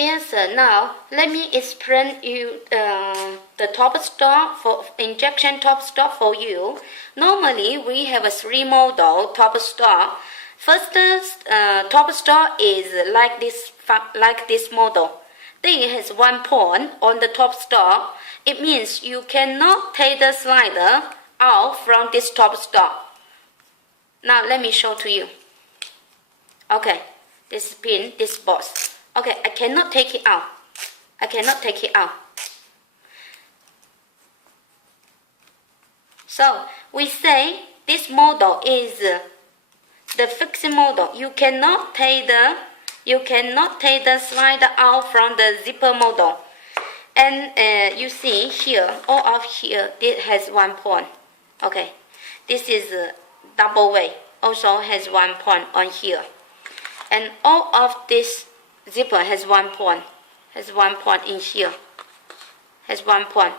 Yes, now let me explain you the top stop for injection top stop for you. Normally we have a 3 model top stop. First top stop is like this model. Then it has 1 point on the top stop. It means you cannot take the slider out from this top stop. Now let me show to you. Okay, this pin, this box. Okay, I cannot take it out. I cannot take it out. So we say this model is the fixed model. You cannot take the slider out from the zipper model. And you see here, all of here, it has 1 point. Okay, this is double way. Also has 1 point on here. And all of this zipper has 1 point. Has 1 point in here. Has 1 point.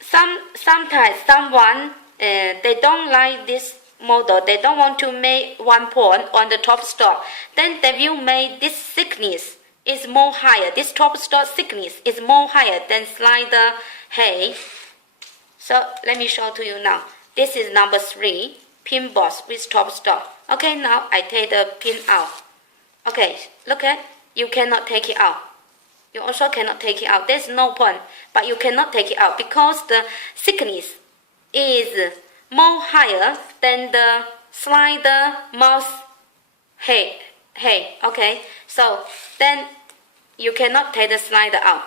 Sometimes someone they don't like this model. They don't want to make 1 point on the top stop. Then they will make this thickness is more higher. This top stop thickness is more higher than slider height. So let me show to you now. This is number 3 pin box with top stop. Okay, now I take the pin out. Okay, look at, you cannot take it out. You also cannot take it out. There's no point, but you cannot take it out because the thickness is more higher than the slider mouse head. Okay, so then you cannot take the slider out.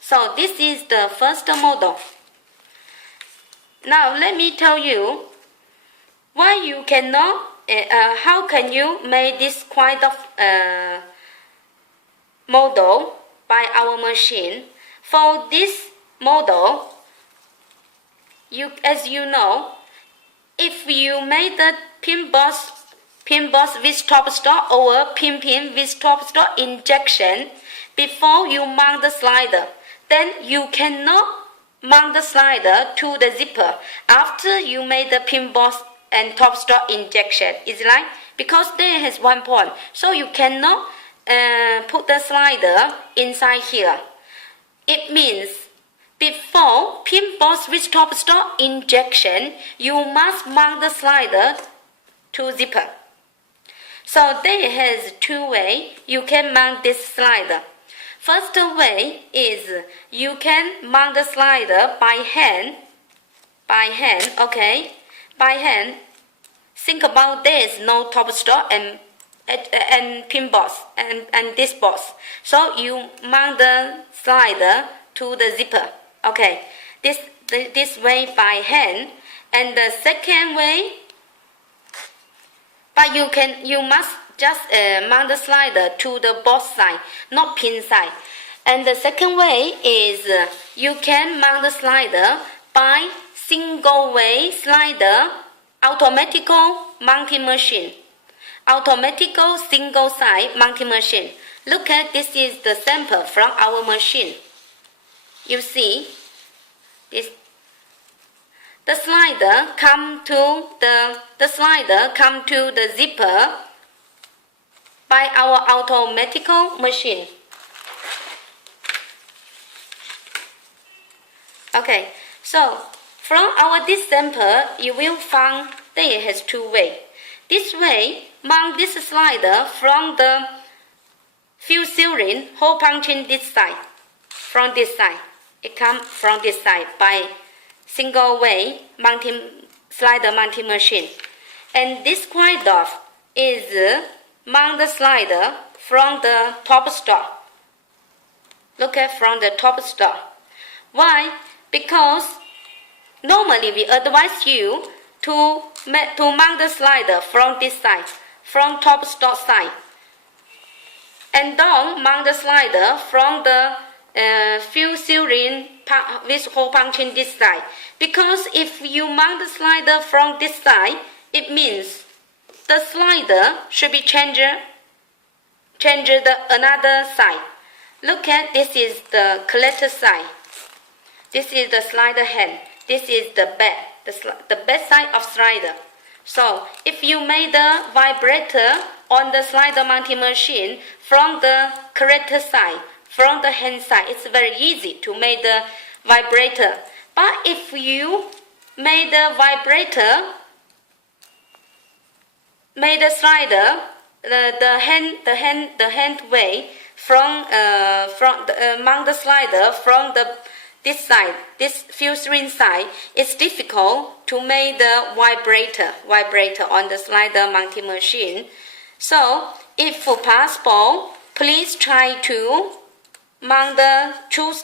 So this is the first model. Now let me tell you why you cannot. How can you make this kind of model by our machine? For this model, as you know, if you make the pin box with top stop or pin with top stop injection before you mount the slider, then you cannot mount the slider to the zipper after you made the pin box and top stop injection. Is right? Because there has 1 point, so you cannot put the slider inside here. It means before pin box with top stop injection, you must mount the slider to zipper. So there has 2 ways you can mount this slider. First way is you can mount the slider by hand. Okay, by hand. Think about there's no top stop and pin box and this box. So you mount the slider to the zipper. Okay, this way by hand. And the second way, but you must just mount the slider to the box side, not pin side. And the second way is you can mount the slider by single way slider automatical mounting machine. Automatical single side mounting machine. Look at, this is the sample from our machine. You see this. The slider come to the zipper by our automatical machine. Okay, so from this sample, you will find that it has 2 ways. This way, mount this slider from the fuse sealing hole punching this side. From this side, it comes from this side by single way slider mounting machine. And this kind of is mount the slider from the top stop. Look at from the top stop. Why? Because normally we advise you to mount the slider from this side, from top stop side. And don't mount the slider from the fuse sealing with hole punching this side. Because if you mount the slider from this side, it means the slider should be changed another side. Look at, this is the collector side. This is the slider hand. This is the back side of slider. So if you made the vibrator on the slider mounting machine from the correct side, from the hand side. It's very easy to make the vibrator. But if you made the vibrator, made the slider, the hand way mount the slider from this side, this filtering side, it's difficult to make the vibrator on the slider mounting machine. So, if possible, please try to choose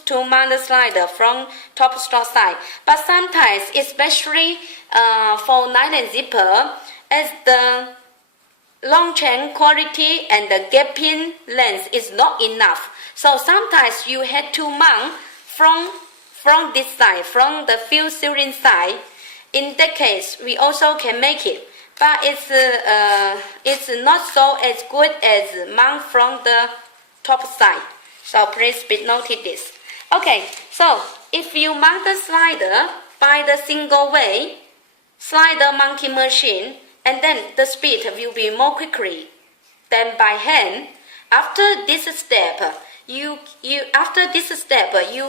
to mount the slider from top stroke side. But sometimes, especially for nylon zipper, as the long chain quality and the gaping length is not enough. So sometimes you have to mount from this side, from the filtering side. In that case, we also can make it, but it's not so as good as mount from the top side. So please note this. Okay, so if you mount the slider by the single way slider mounting machine, and then the speed will be more quickly than by hand. After this step, you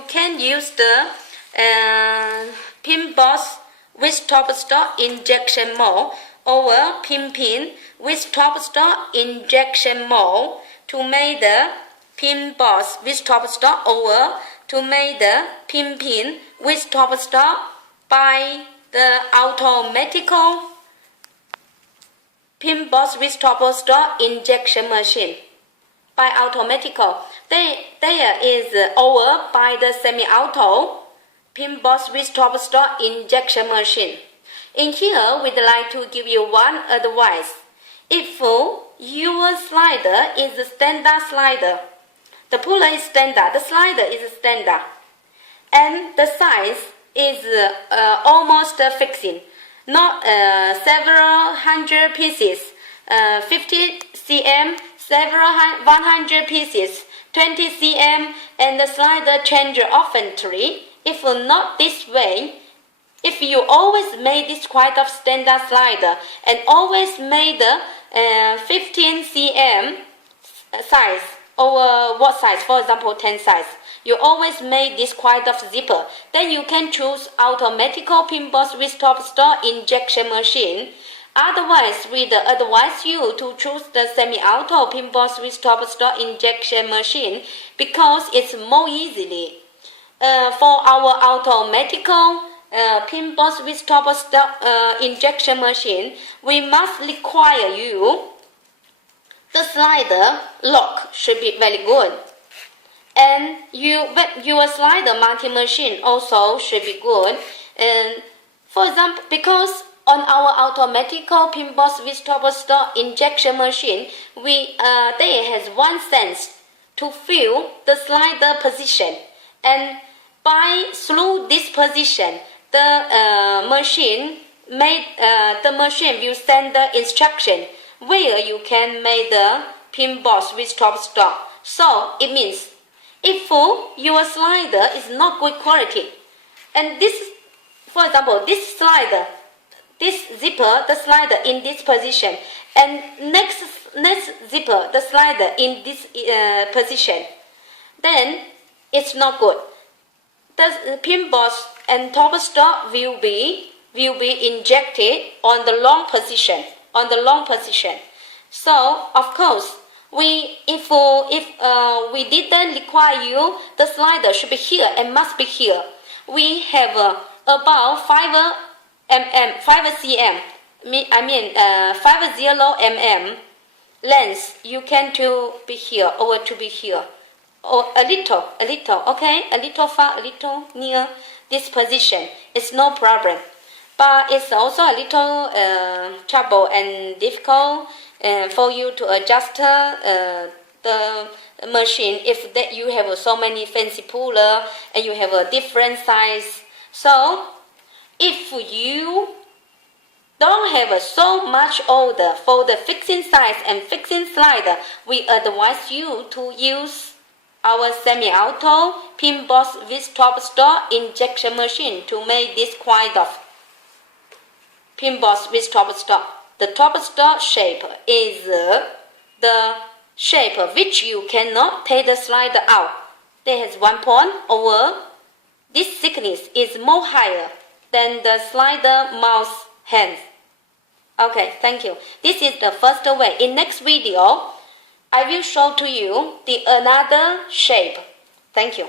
can use the pin boss with top stop injection mold or pin with top stop injection mold to make the pin boss with top stop, or to make the pin with top stop by the automatical pin boss with top stop injection machine. By automatical, there is over by the semi-auto pin boss with top stop injection machine. In here, we'd like to give you one advice. If your slider is a standard slider, the puller is standard, the slider is standard, and the size is almost fixing, not several hundred pieces, 50 cm, several 100 pieces, 20 cm, and the slider change oftenly. If not this way, if you always made this kind of standard slider and always made the 15 cm size, or what size, for example 10 size, you always make this kind of zipper, then you can choose automatical pin boss with top stop injection machine. Otherwise, we'd advise you to choose the semi-auto pin boss with top stop injection machine because it's more easily. For our automatical pin boss with top stop injection machine, we must require you the slider lock should be very good, and your slider mounting machine also should be good. And for example, because on our automatical pin boss with top stop injection machine, there has one sense to feel the slider position, and through this position, the machine will send the instruction where you can make the pin boss with top stop. So it means if your slider is not good quality, and this, for example, this slider, this zipper, the slider in this position, and next zipper, the slider in this position, then it's not good. The pin boss and top stop will be injected on the long position. So of course, if we didn't require you, the slider should be here and must be here. We have about 5 cm, 50 mm length. You can to be here or to be here, or a little, okay, a little far, a little near this position. It's no problem. But it's also a little trouble and difficult for you to adjust the machine if that you have so many fancy puller and you have a different size. So if you don't have so much order for the fixing size and fixing slider, we advise you to use our semi-auto pin boss with top stop injection machine to make this kind of pin boss with top stop. the top star shape is the shape which you cannot take the slider out. There is one point over. This thickness is more higher than the slider mouse hands. Okay, thank you. This is the first way. In next video, I will show to you the another shape. Thank you.